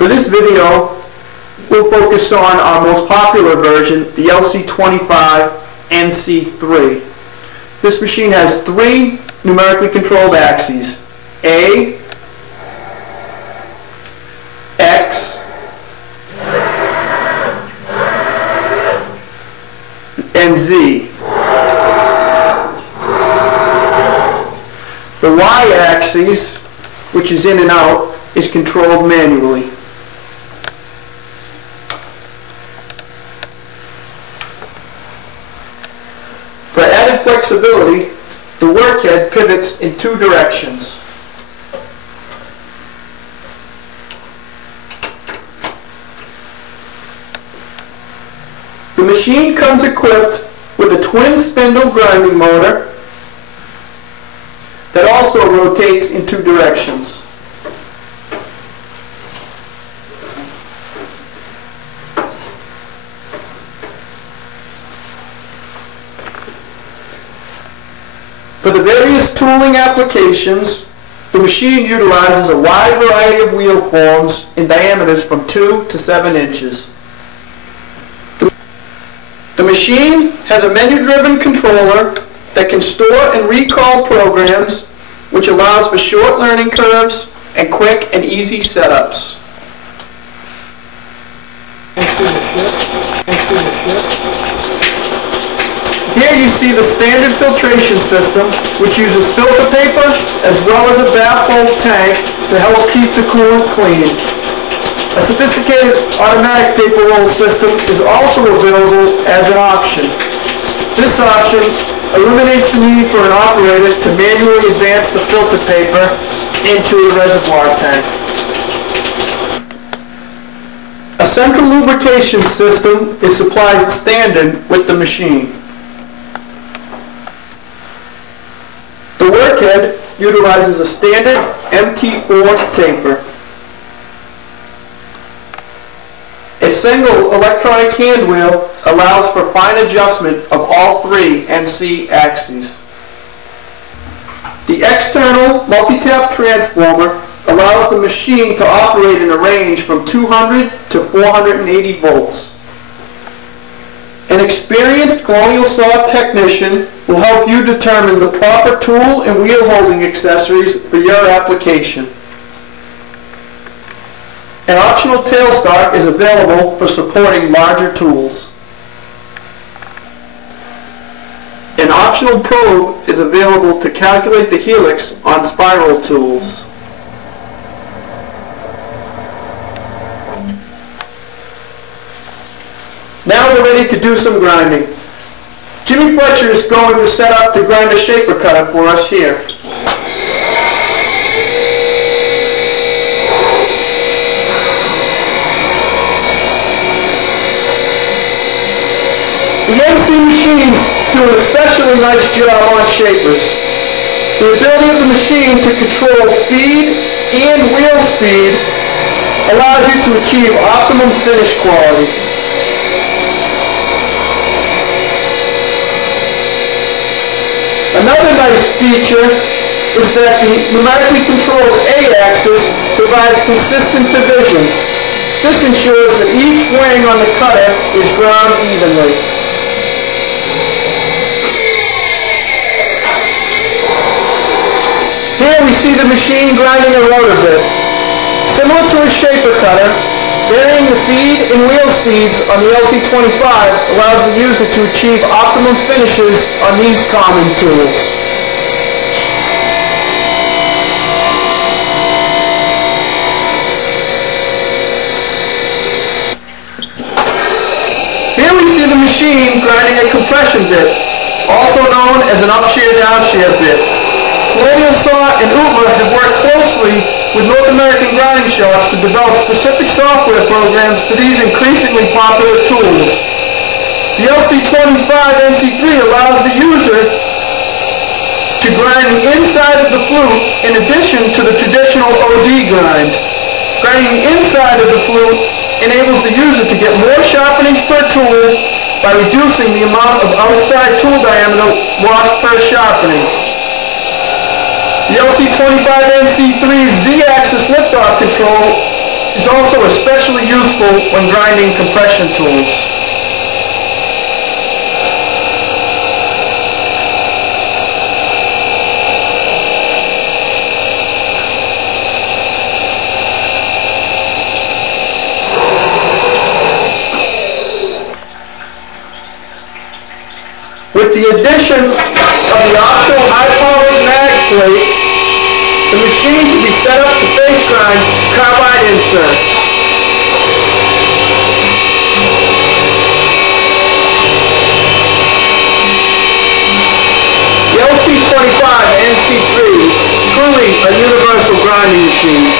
For this video, we'll focus on our most popular version, the LC25NC3. This machine has three numerically controlled axes, A, X, and Z. The Y-axis, which is in and out, is controlled manually. For added flexibility, the workhead pivots in two directions. The machine comes equipped with a twin spindle grinding motor that also rotates in two directions. For the various tooling applications, the machine utilizes a wide variety of wheel forms in diameters from 2 to 7 inches. The machine has a menu-driven controller that can store and recall programs, which allows for short learning curves and quick and easy setups. Here you see the standard filtration system, which uses filter paper as well as a baffle tank to help keep the coolant clean. A sophisticated automatic paper roll system is also available as an option. This option eliminates the need for an operator to manually advance the filter paper into the reservoir tank. A central lubrication system is supplied standard with the machine. The workhead utilizes a standard MT4 taper. A single electronic hand wheel allows for fine adjustment of all three NC axes. The external multi-tap transformer allows the machine to operate in a range from 200 to 480 volts. An experienced colonial saw technician will help you determine the proper tool and wheel holding accessories for your application. An optional tailstock is available for supporting larger tools. An optional probe is available to calculate the helix on spiral tools. Now we're ready to do some grinding. Jimmy Fletcher is going to set up to grind a shaper cutter for us here. The NC machines do an especially nice job on shapers. The ability of the machine to control feed and wheel speed allows you to achieve optimum finish quality. Another nice feature is that the numerically controlled A-axis provides consistent division. This ensures that each wing on the cutter is ground evenly. Here we see the machine grinding a rotor bit. Similar to a shaper cutter, varying the feed and wheel speeds on the LC25 allows the user to achieve optimum finishes on these common tools. Here we see the machine grinding a compression bit, also known as an up-shear down-shear bit. Colonial Saw and UTMA have worked closely with North American grinding shops to develop specific software programs for these increasingly popular tools. The LC25NC3 allows the user to grind the inside of the flute in addition to the traditional OD grind. Grinding the inside of the flute enables the user to get more sharpenings per tool by reducing the amount of outside tool diameter lost per sharpening. The LC25NC3's Z-axis liftoff control is also especially useful when grinding compression tools. With the addition of the optional high-powered mag plate, the machine can be set up to face grind carbide inserts. The LC25 and NC3 truly a universal grinding machine.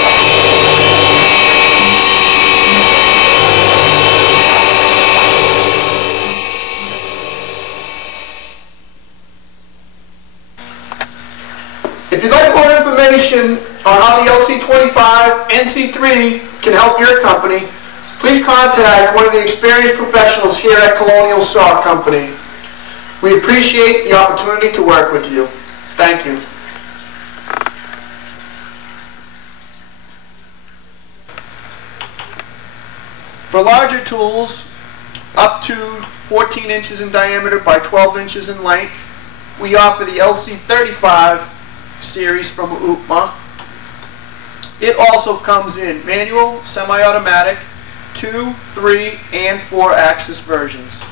If you'd like more information on how the LC25 NC3 can help your company, please contact one of the experienced professionals here at Colonial Saw Company. We appreciate the opportunity to work with you. Thank you. For larger tools, up to 14 inches in diameter by 12 inches in length, we offer the LC35 series from UTMA. It also comes in manual, semi-automatic, 2, 3, and 4 axis versions.